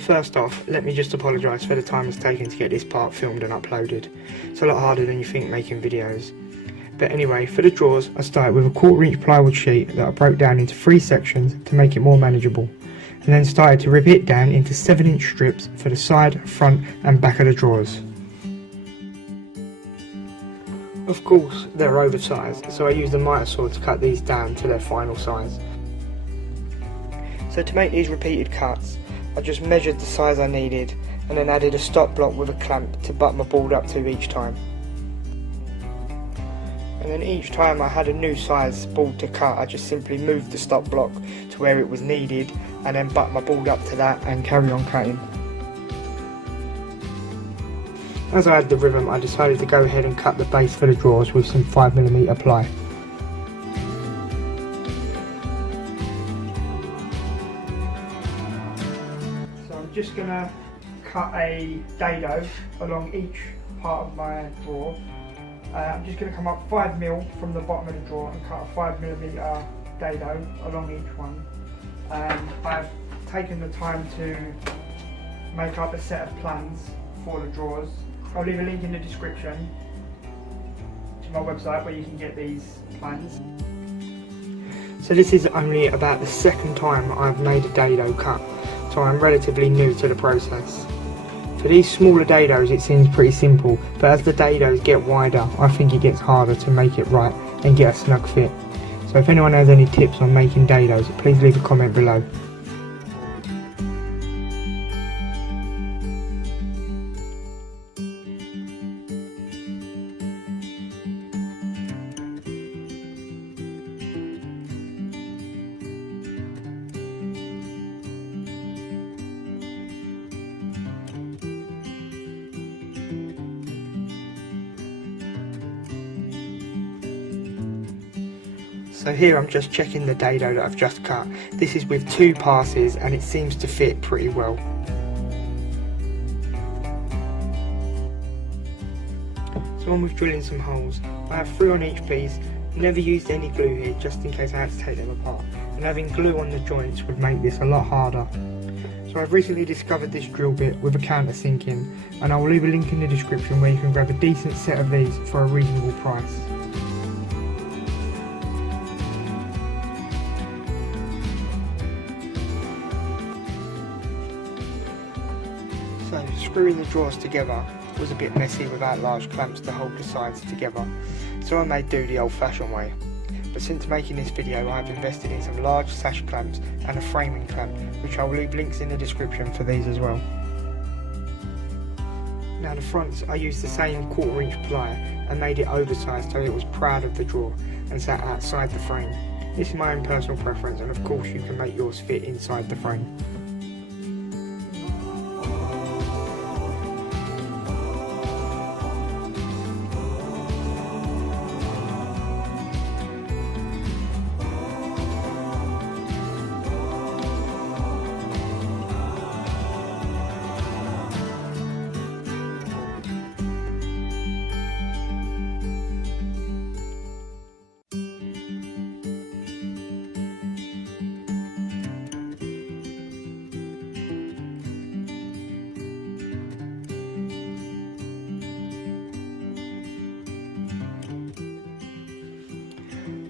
first off, let me just apologise for the time it's taken to get this part filmed and uploaded. It's a lot harder than you think making videos. But anyway, for the drawers, I started with a 1/4 inch plywood sheet that I broke down into 3 sections to make it more manageable, and then started to rip it down into 7-inch strips for the side, front and back of the drawers. Of course, they're oversized, so I used a Mitre Saw to cut these down to their final size. So to make these repeated cuts, I just measured the size I needed and then added a stop block with a clamp to butt my board up to each time. And then each time I had a new size board to cut, I just simply moved the stop block to where it was needed and then butt my board up to that and carry on cutting. As I had the rhythm, I decided to go ahead and cut the base for the drawers with some 5mm ply. So I'm just going to cut a dado along each part of my drawer. I'm just going to come up 5mm from the bottom of the drawer and cut a 5mm dado along each one. I've taken the time to make up a set of plans for the drawers. I'll leave a link in the description to my website where you can get these plans. So this is only about the second time I've made a dado cut, so I'm relatively new to the process. For these smaller dados it seems pretty simple, but as the dados get wider I think it gets harder to make it right and get a snug fit. So if anyone has any tips on making dados, please leave a comment below. So here I'm just checking the dado that I've just cut. This is with 2 passes and it seems to fit pretty well. So on with drilling some holes. I have 3 on each piece. Never used any glue here just in case I had to take them apart, and having glue on the joints would make this a lot harder. So I've recently discovered this drill bit with a countersink in, and I will leave a link in the description where you can grab a decent set of these for a reasonable price. So screwing the drawers together was a bit messy without large clamps to hold the sides together, so I made do the old fashioned way. But since making this video I have invested in some large sash clamps and a framing clamp, which I will leave links in the description for these as well. Now the fronts I used the same 1/4 inch ply and made it oversized so it was proud of the drawer and sat outside the frame. This is my own personal preference, and of course you can make yours fit inside the frame.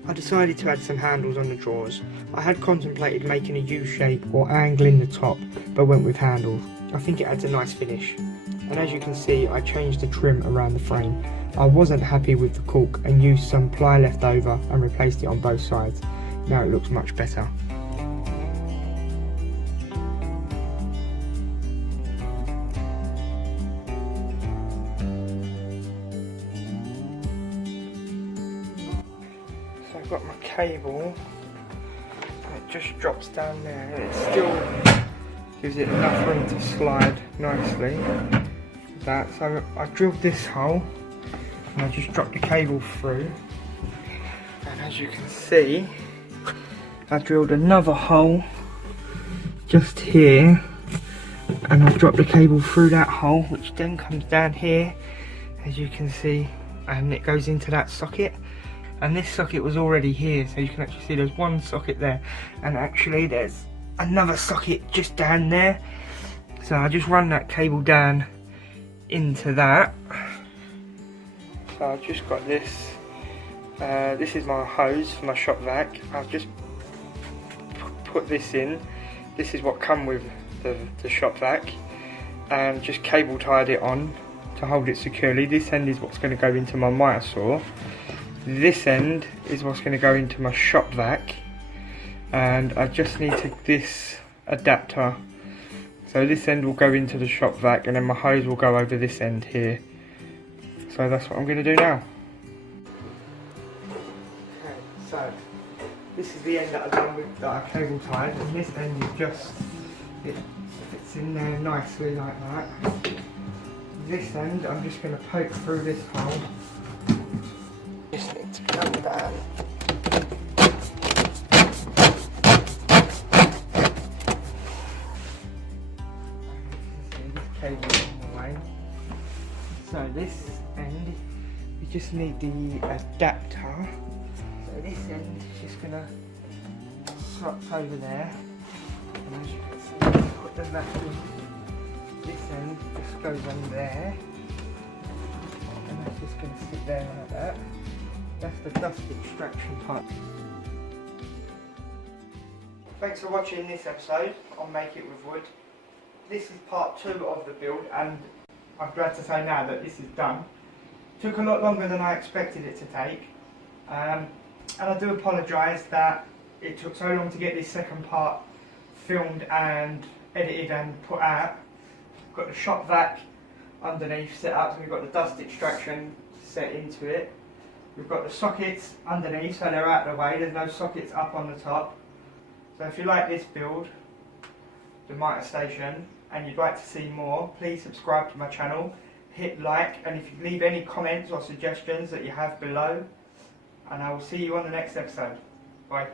I decided to add some handles on the drawers. I had contemplated making a U shape or angling the top, but went with handles. I think it adds a nice finish. And as you can see, I changed the trim around the frame. I wasn't happy with the cork and used some ply left over and replaced it on both sides. Now it looks much better. So I've got my cable, and it just drops down there, and it still gives it enough room to slide nicely. So I drilled this hole, and I just dropped the cable through, and as you can see, I drilled another hole just here, and I've dropped the cable through that hole, which then comes down here, as you can see, and it goes into that socket. And this socket was already here, so you can actually see there's one socket there, and actually there's another socket just down there, So I just run that cable down into that. So I've just got this. This is my hose for my shop vac. I've just put this in. This is what come with the shop vac, and just cable tied it on to hold it securely. This end is what's going to go into my Mitre Saw. This end is what's going to go into my shop vac, and I just need this adapter. So this end will go into the shop vac, and then my hose will go over this end here. So that's what I'm going to do now. Okay, so this is the end that I've done with that I cable tied, and this end is just, it fits in there nicely like that. This end I'm just going to poke through this hole. Just need to come down. This cable in the way. So this end, you just need the adapter. So this end is just going to slot over there. And as you can see, put the vacuum. This end just goes on there. And that's just going to sit there like that. That's the dust extraction part. Thanks for watching this episode on Make It With Wood. This is part 2 of the build, and I'm glad to say now that this is done. Took a lot longer than I expected it to take, and I do apologise that it took so long to get this second part filmed and edited and put out. We've got the shop vac underneath set up, so we've got the dust extraction set into it. We've got the sockets underneath, so they're out of the way. There's no sockets up on the top. So if you like this build, the Mitre Station, and you'd like to see more, please subscribe to my channel, hit like, and if you leave any comments or suggestions that you have below, and I will see you on the next episode. Bye.